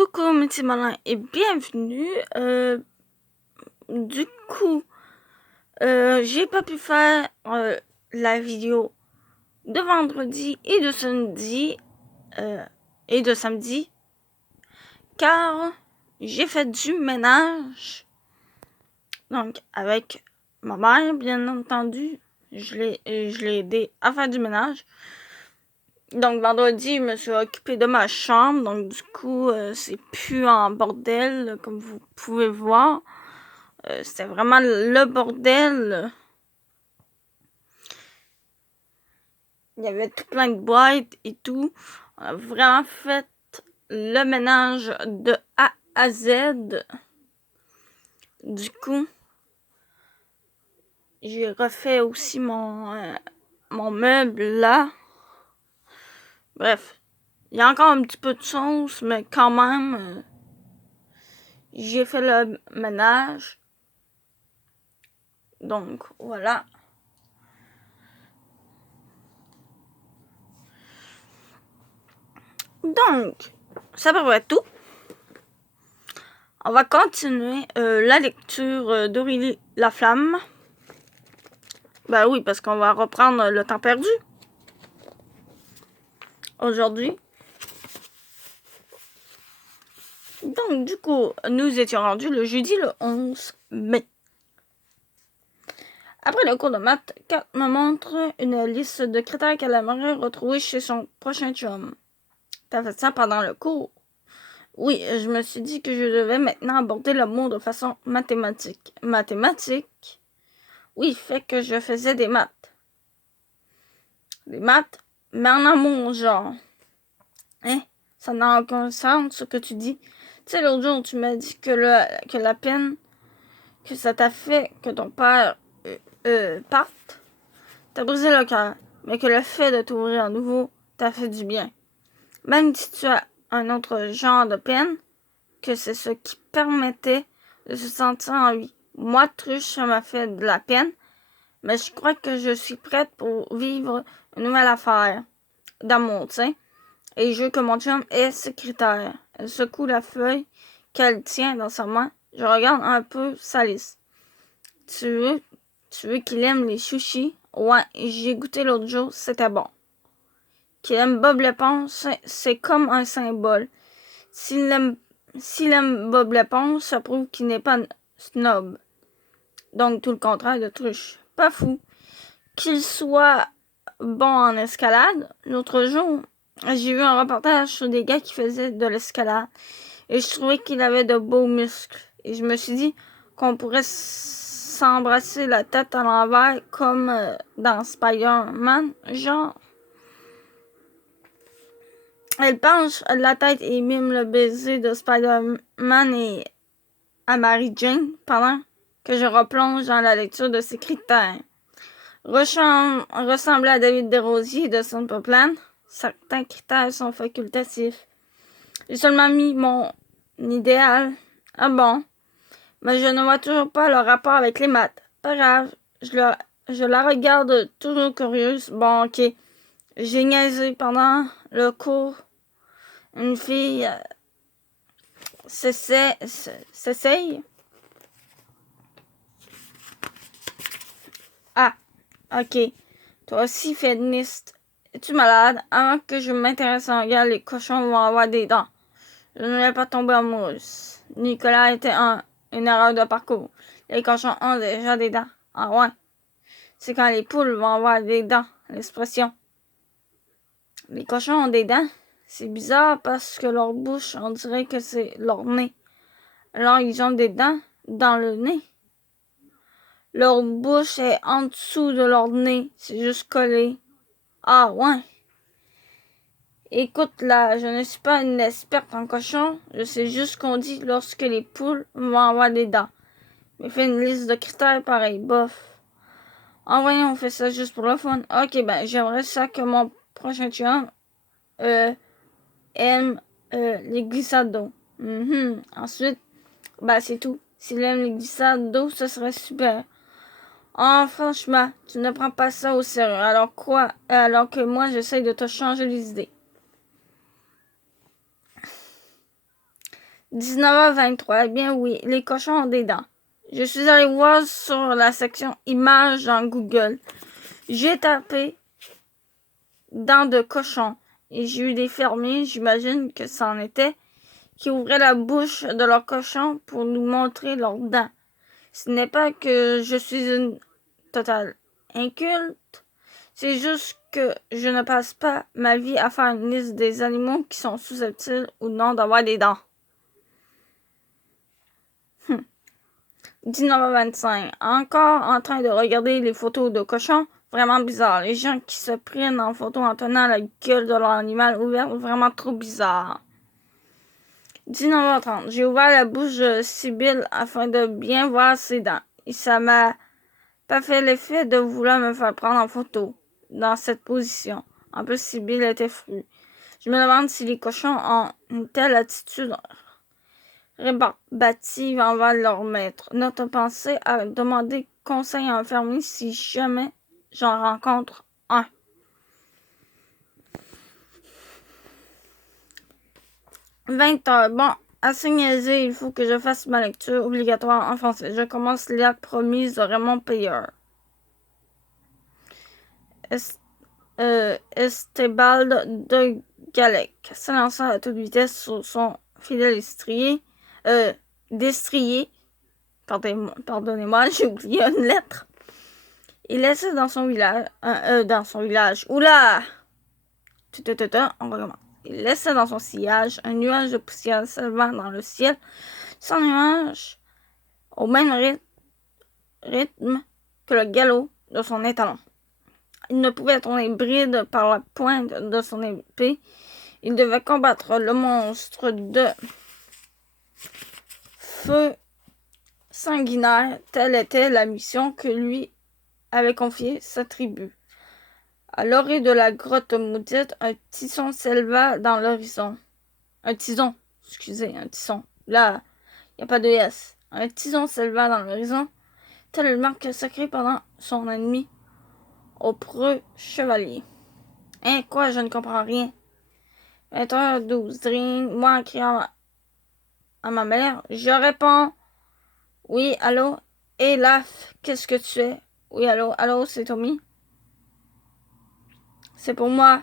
Coucou mes petits malins et bienvenue. Du coup, j'ai pas pu faire la vidéo de vendredi et de samedi car j'ai fait du ménage. Donc avec ma mère, bien entendu, je l'ai aidé à faire du ménage. Donc vendredi, je me suis occupée de ma chambre, donc du coup, c'est plus en bordel, comme vous pouvez voir. C'était vraiment le bordel. Il y avait tout plein de boîtes et tout. On a vraiment fait le ménage de A à Z. Du coup, j'ai refait aussi mon meuble là. Bref, il y a encore un petit peu de sauce, mais quand même, j'ai fait le ménage. Donc, voilà. Donc, ça devrait être tout. On va continuer la lecture d'Aurélie Laflamme. Ben oui, parce qu'on va reprendre le temps perdu aujourd'hui. Donc, du coup, nous étions rendus le jeudi le 11 mai. Après le cours de maths, Kat me montre une liste de critères qu'elle aimerait retrouver chez son prochain chum. T'as fait ça pendant le cours? Oui, je me suis dit que je devais maintenant aborder l'amour de façon mathématique. Mathématique? Oui, fait que je faisais des maths. Des maths? Mais en amour, genre. Hein? Ça n'a aucun sens, ce que tu dis. Tu sais, l'autre jour, tu m'as dit que la peine que ça t'a fait que ton père parte, t'a brisé le cœur. Mais que le fait de t'ouvrir à nouveau t'a fait du bien. Même si tu as un autre genre de peine, que c'est ce qui permettait de se sentir en vie. Moi, truche, ça m'a fait de la peine, mais je crois que je suis prête pour vivre une nouvelle affaire d'amour, tu sais. Et je veux que mon chum ait ses critères. Elle secoue la feuille qu'elle tient dans sa main. Je regarde un peu sa liste. Tu veux qu'il aime les sushis? Ouais, j'ai goûté l'autre jour, c'était bon. Qu'il aime Bob l'éponge, c'est comme un symbole. S'il aime Bob l'éponge, ça prouve qu'il n'est pas snob. Donc tout le contraire de truche. Pas fou. Qu'il soit bon en escalade. L'autre jour, j'ai vu un reportage sur des gars qui faisaient de l'escalade. Et je trouvais qu'il avait de beaux muscles. Et je me suis dit qu'on pourrait s'embrasser la tête à l'envers comme dans Spider-Man. Genre, elle penche la tête et mime le baiser de Spider-Man et à Mary Jane pendant que je replonge dans la lecture de ses critères. Ressembler à David Desrosiers de Simple Plan, certains critères sont facultatifs. J'ai seulement mis mon idéal. Ah bon? Mais je ne vois toujours pas le rapport avec les maths. Pas grave, je la regarde toujours curieuse. Bon, ok. J'ai niaisé pendant le cours. Une fille s'essaye. Ah, ok. Toi aussi, féministe. Es-tu malade? Avant que je m'intéresse en gars, les cochons vont avoir des dents. Je ne vais pas tomber amoureuse. Nicolas était une erreur de parcours. Les cochons ont déjà des dents. Ah ouais. C'est quand les poules vont avoir des dents, l'expression. Les cochons ont des dents. C'est bizarre parce que leur bouche, on dirait que c'est leur nez. Alors ils ont des dents dans le nez. Leur bouche est en dessous de leur nez. C'est juste collé. Ah ouais. Écoute là, je ne suis pas une experte en cochon. Je sais juste qu'on dit lorsque les poules vont avoir des dents. Mais fais une liste de critères pareil, bof. En voyant, on fait ça juste pour le fun. Ok, ben j'aimerais ça que mon prochain chum aime les glissades d'eau. Ensuite, ben c'est tout. S'il aime les glissades d'eau, ce serait super. Oh, franchement, tu ne prends pas ça au sérieux. Alors quoi? Alors que moi, j'essaye de te changer les idées. 19h23. Eh bien oui, les cochons ont des dents. Je suis allée voir sur la section images dans Google. J'ai tapé dents de cochon et j'ai eu des fermiers, j'imagine que c'en était, qui ouvraient la bouche de leur cochon pour nous montrer leurs dents. Ce n'est pas que je suis une totale inculte, c'est juste que je ne passe pas ma vie à faire une liste des animaux qui sont susceptibles ou non d'avoir des dents. 19h25. Encore en train de regarder les photos de cochons. Vraiment bizarre. Les gens qui se prennent en photo en tenant la gueule de leur animal ouvert, vraiment trop bizarre. 19h30. J'ai ouvert la bouche de Sibylle afin de bien voir ses dents. Et ça m'a pas fait l'effet de vouloir me faire prendre en photo dans cette position. En plus, Sibylle était frue. Je me demande si les cochons ont une telle attitude rébarbative envers leur maître. Notre pensée à demander conseil à un fermier si jamais j'en rencontre un. 20h. Bon, assez niaisé, il faut que je fasse ma lecture obligatoire en français. Je commence l'Iliade promise de Raymond Peyer. Estébald de Galec s'élança à toute vitesse sur son fidèle destrier. Pardonnez-moi, j'ai oublié une lettre. Il laissait dans son village. Oula! On recommence. Il laissait dans son sillage un nuage de poussière s'élevant dans le ciel, sans nuage, au même rythme que le galop de son étalon. Il ne pouvait tourner bride par la pointe de son épée. Il devait combattre le monstre de feu sanguinaire. Telle était la mission que lui avait confiée sa tribu. À l'orée de la grotte maudite, un tison s'éleva dans l'horizon. Un tison. Là, il n'y a pas de S. Un tison s'éleva dans l'horizon, tel le marque sacré pendant son ennemi au preux chevalier. Hein, quoi, je ne comprends rien. 20h12, dring, moi en criant à ma mère, je réponds. Oui, allô? Hé, Laf, qu'est-ce que tu fais? Oui, allô, c'est Tommy? C'est pour moi.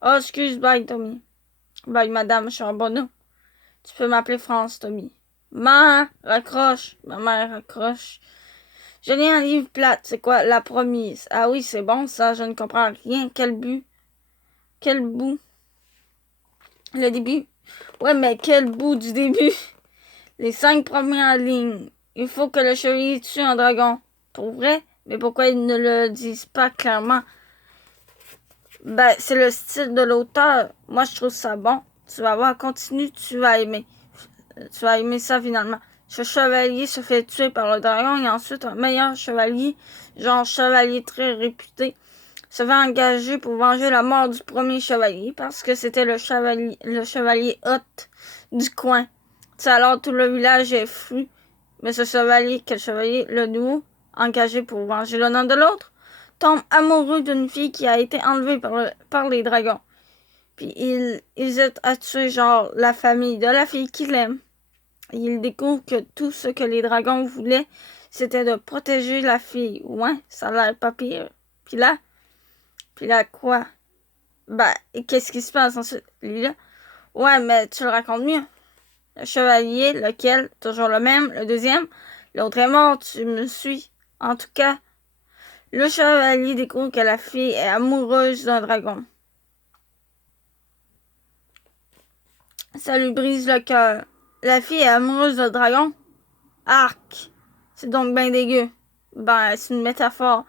Oh, excuse, bye, Tommy. Bye, madame Charbonneau. Tu peux m'appeler France, Tommy. Raccroche. Ma mère raccroche. Je lis un livre plate. C'est quoi? La promise. Ah oui, c'est bon, ça. Je ne comprends rien. Quel but? Quel bout? Le début? Ouais, mais quel bout du début? Les 5 premières lignes. Il faut que le chevalier tue un dragon. Pour vrai? Mais pourquoi ils ne le disent pas clairement? Ben, c'est le style de l'auteur. Moi, je trouve ça bon. Tu vas voir, continue, tu vas aimer. Tu vas aimer ça finalement. Ce chevalier se fait tuer par le dragon et ensuite un meilleur chevalier, genre chevalier très réputé, se fait engager pour venger la mort du premier chevalier parce que c'était le chevalier hôte du coin. C'est alors tout le village est fou. Mais ce chevalier, quel chevalier, le nouveau, engagé pour venger le nom de l'autre, tombe amoureux d'une fille qui a été enlevée par les dragons. Puis il hésite à tuer genre la famille de la fille qu'il aime. Et il découvre que tout ce que les dragons voulaient, c'était de protéger la fille. Ouais, ça a l'air pas pire. Puis là quoi? Ben, et qu'est-ce qui se passe ensuite? Lui-là? Ouais, mais tu le racontes mieux. Le chevalier, lequel? Toujours le même. Le deuxième? L'autre est mort, tu me suis. En tout cas, le chevalier découvre que la fille est amoureuse d'un dragon. Ça lui brise le cœur. La fille est amoureuse d'un dragon? Arc! C'est donc bien dégueu. Ben, c'est une métaphore.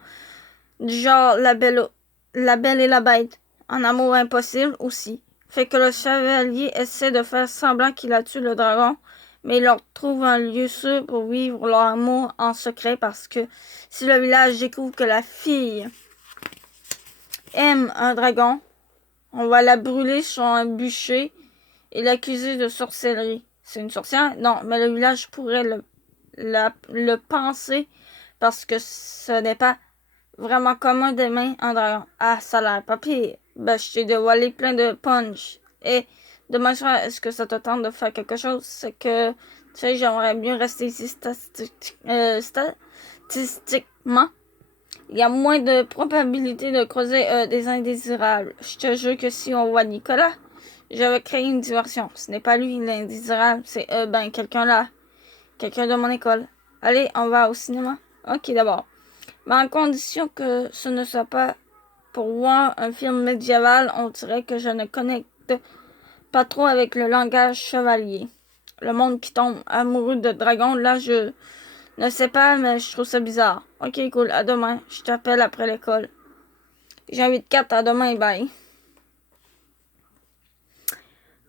Du genre la belle et la bête. En amour impossible aussi. Fait que le chevalier essaie de faire semblant qu'il a tué le dragon, mais il leur trouve un lieu sûr pour vivre leur amour en secret parce que si le village découvre que la fille aime un dragon, on va la brûler sur un bûcher et l'accuser de sorcellerie. C'est une sorcière? Non, mais le village pourrait le penser parce que ce n'est pas Vraiment commun des mains en dragon. Ah, ça a l'air pas pire. Ben, je t'ai dévoilé plein de punch. Et demain soir, est-ce que ça te tente de faire quelque chose? C'est que, tu sais, j'aimerais mieux rester ici statistiquement. Il y a moins de probabilité de croiser des indésirables. Je te jure que si on voit Nicolas, je vais créer une diversion. Ce n'est pas lui l'indésirable, c'est quelqu'un là. Quelqu'un de mon école. Allez, on va au cinéma. Ok, d'abord. Mais en condition que ce ne soit pas pour voir un film médiéval, on dirait que je ne connecte pas trop avec le langage chevalier. Le monde qui tombe amoureux de dragons, là, je ne sais pas, mais je trouve ça bizarre. Ok, cool, à demain. Je t'appelle après l'école. J'invite Kat à demain, bye.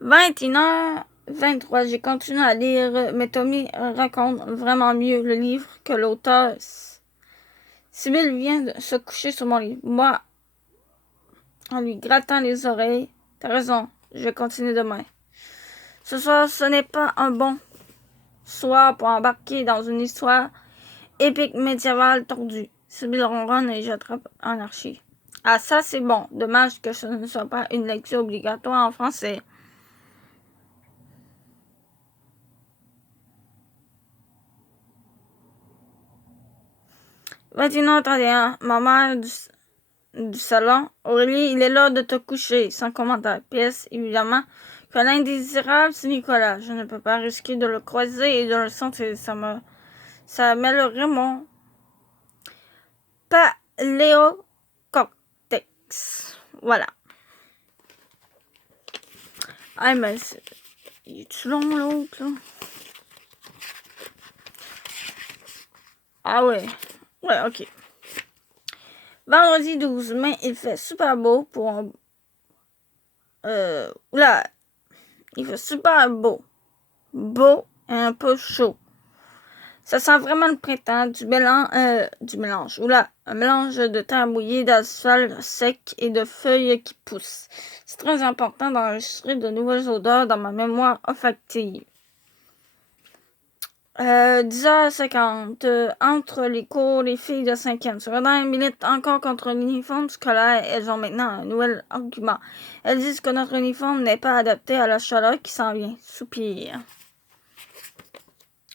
21h23, j'ai continué à lire, mais Tommy raconte vraiment mieux le livre que l'auteur. Sibylle vient de se coucher sur mon lit. Moi, en lui grattant les oreilles. T'as raison, je vais continuer demain. Ce soir, ce n'est pas un bon soir pour embarquer dans une histoire épique médiévale tordue. Sibylle ronronne et j'attrape Anarchie. Ah, ça c'est bon. Dommage que ce ne soit pas une lecture obligatoire en français. « 21h31, ma mère du salon. Aurélie, il est l'heure de te coucher. Sans commentaire. PS, évidemment, que l'indésirable, c'est Nicolas. Je ne peux pas risquer de le croiser et de le sentir. Ça mêlerait mon paléocortex. Voilà. Ah, mais il est-tu long, l'autre, là? Ah ouais. Ouais, ok. Vendredi 12 mai, il fait super beau pour un... Oula. Il fait super beau. Beau et un peu chaud. Ça sent vraiment le printemps, du mélange. Oula, un mélange de terre mouillée, d'asphalte sec et de feuilles qui poussent. C'est très important d'enregistrer de nouvelles odeurs dans ma mémoire olfactive. 10h50. Entre les cours, les filles de 5e secondaire militent encore contre l'uniforme scolaire. Elles ont maintenant un nouvel argument. Elles disent que notre uniforme n'est pas adapté à la chaleur qui s'en vient. Soupir.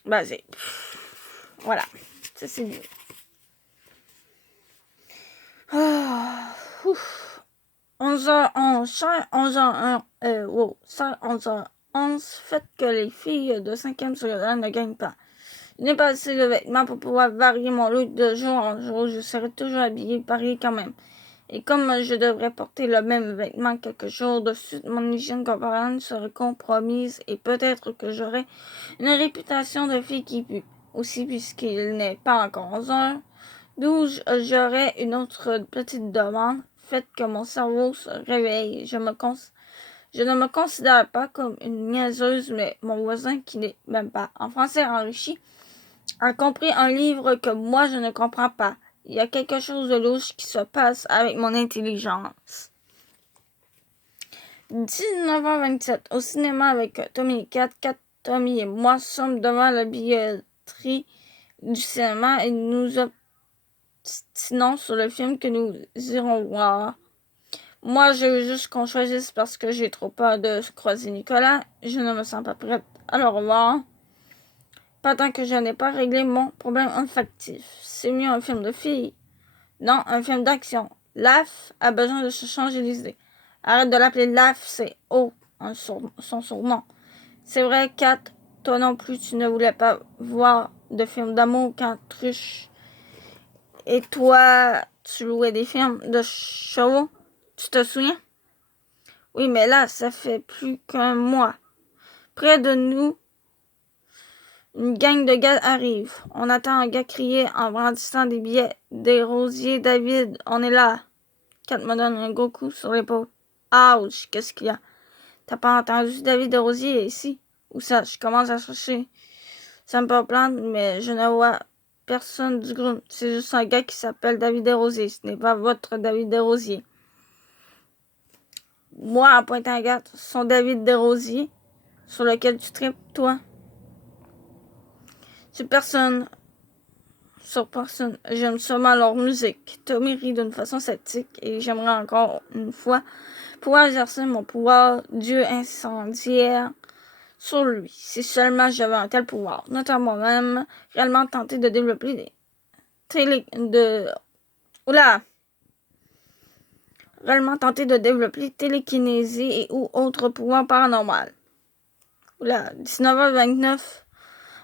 Vas-y. Voilà. Ça, c'est mieux. 11h11. 11h11. 11h11. Faites que les filles de 5e secondaire ne gagnent pas. Je n'ai pas assez de vêtements pour pouvoir varier mon look de jour en jour. Je serai toujours habillée pareil quand même. Et comme je devrais porter le même vêtement quelques jours de suite, mon hygiène corporelle serait compromise et peut-être que j'aurai une réputation de fille qui pue. Aussi, puisqu'il n'est pas encore 11h12, j'aurai une autre petite demande. Faites que mon cerveau se réveille. Je ne me considère pas comme une niaiseuse, mais mon voisin, qui n'est même pas en français enrichi, a compris un livre que moi je ne comprends pas. Il y a quelque chose de louche qui se passe avec mon intelligence. 19h27, au cinéma avec Tommy et Kat. Tommy et moi sommes devant la billetterie du cinéma et nous obstinons sur le film que nous irons voir. Moi, je veux juste qu'on choisisse parce que j'ai trop peur de croiser Nicolas. Je ne me sens pas prête à le revoir. Pas tant que je n'ai pas réglé mon problème olfactif. C'est mieux un film de filles. Non, un film d'action. Laf a besoin de se changer les idées. Arrête de l'appeler Laf, c'est O, son surnom. C'est vrai, Kat, toi non plus, tu ne voulais pas voir de films d'amour quand Truche et toi, tu louais des films de chevaux. Tu te souviens? Oui, mais là, ça fait plus qu'un mois. Près de nous, une gang de gars arrive. On attend un gars crier en brandissant des billets. Des rosiers, David, on est là. Kat me donne un gros coup sur l'épaule. Ouch, qu'est-ce qu'il y a? T'as pas entendu David Desrosiers ici? Où ça? Je commence à chercher. Ça me peut plante, mais je ne vois personne du groupe. C'est juste un gars qui s'appelle David Desrosiers. Ce n'est pas votre David Desrosiers. Moi, en pointant à Kat, son David Desrosiers, sur lequel tu tripes, toi. C'est personne. sur personne. J'aime seulement leur musique. Tommy rit d'une façon sceptique et j'aimerais encore une fois pouvoir exercer mon pouvoir Dieu incendiaire sur lui. Si seulement j'avais un tel pouvoir, notamment moi-même, réellement tenté de développer des télékinésie et ou autres pouvoirs paranormaux. 19h29,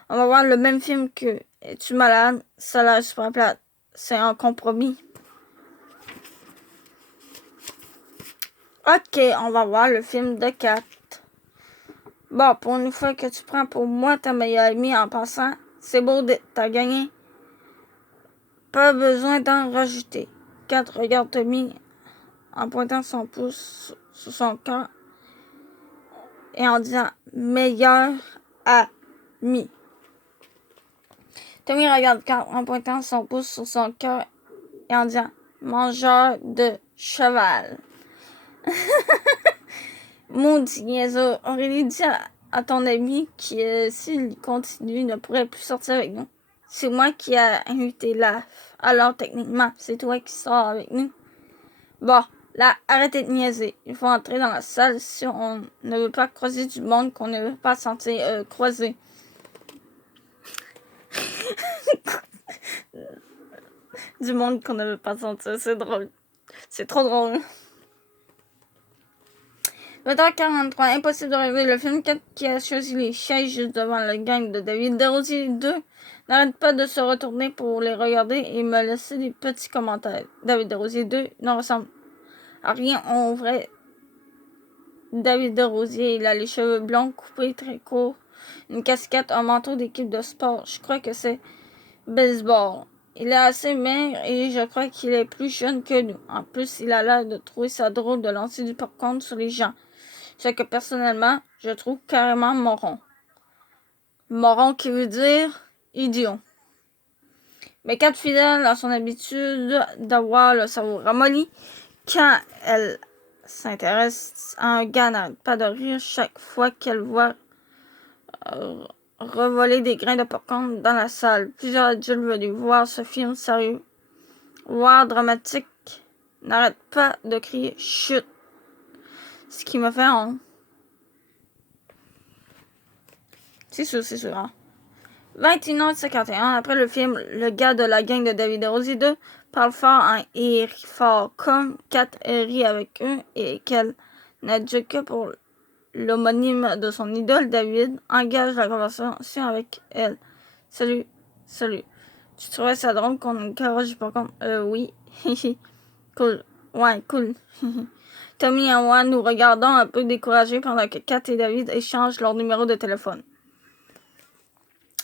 on va voir le même film que Es-tu malade? Ça a l'air super plate. C'est un compromis. Ok, on va voir le film de Kat. Bon, pour une fois que tu prends pour moi ta meilleure amie en passant, c'est beau, t'as gagné. Pas besoin d'en rajouter. Kat regarde Tommy en pointant son pouce sur son cœur et en disant meilleur ami. Tommy regarde Kat en pointant son pouce sur son cœur et en disant mangeur de cheval. Maudit niaiseux. Aurélie dit à ton ami que s'il continue, il ne pourrait plus sortir avec nous. C'est moi qui ai invité Laf. Alors, techniquement, c'est toi qui sors avec nous. Bon, là, arrêtez de niaiser. Il faut entrer dans la salle si on ne veut pas croiser du monde qu'on ne veut pas sentir croiser. Du monde qu'on ne veut pas sentir, c'est drôle. C'est trop drôle. 20h43, impossible de rêver. Le film 4 qui a choisi les chaises juste devant le gang de David Desrosiers 2 n'arrête pas de se retourner pour les regarder et me laisser des petits commentaires. David Desrosiers 2 ne ressemble à rien en vrai. David Desrosiers, il a les cheveux blonds coupés très courts, une casquette, un manteau d'équipe de sport. Je crois que c'est baseball. Il est assez maigre et je crois qu'il est plus jeune que nous. En plus, il a l'air de trouver ça drôle de lancer du popcorn sur les gens. Ce que personnellement, je trouve carrément moron. Moron qui veut dire idiot. Mais Kat, fidèle à son habitude d'avoir le cerveau ramolli, quand elle s'intéresse à un gars, n'arrête pas de rire chaque fois qu'elle voit revoler des grains de popcorn dans la salle. Plusieurs adultes venus voir ce film sérieux, voire dramatique, n'arrêtent pas de crier « chut », ce qui me fait honte. C'est sûr, hein. 21h51, après le film, le gars de la gang de David Desrosiers 2 parle fort et rit fort, comme Kat rit avec eux et qu'elle n'adjure que pour l'homonyme de son idole, David engage la conversation avec elle. Salut. Tu trouvais ça drôle qu'on ne garoche pas comme oui. Cool. Ouais, cool. Tommy et moi nous regardons un peu découragés pendant que Kat et David échangent leur numéro de téléphone.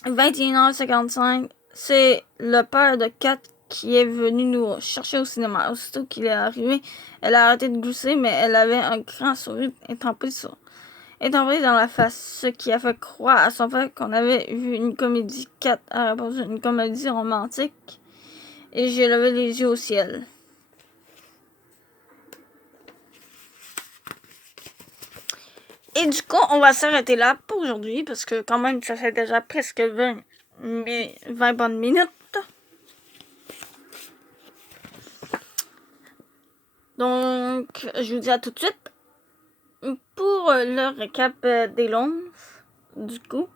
21h55, c'est le père de Kat qui est venu nous chercher au cinéma. Aussitôt qu'il est arrivé, elle a arrêté de glousser, mais elle avait un grand sourire étampé dans la face, ce qui a fait croire à son père qu'on avait vu une comédie. Kat a répondu une comédie romantique et j'ai levé les yeux au ciel. Et du coup, on va s'arrêter là pour aujourd'hui parce que quand même, ça fait déjà presque 20 bonnes minutes. Donc, je vous dis à tout de suite pour le récap des longs. Du coup,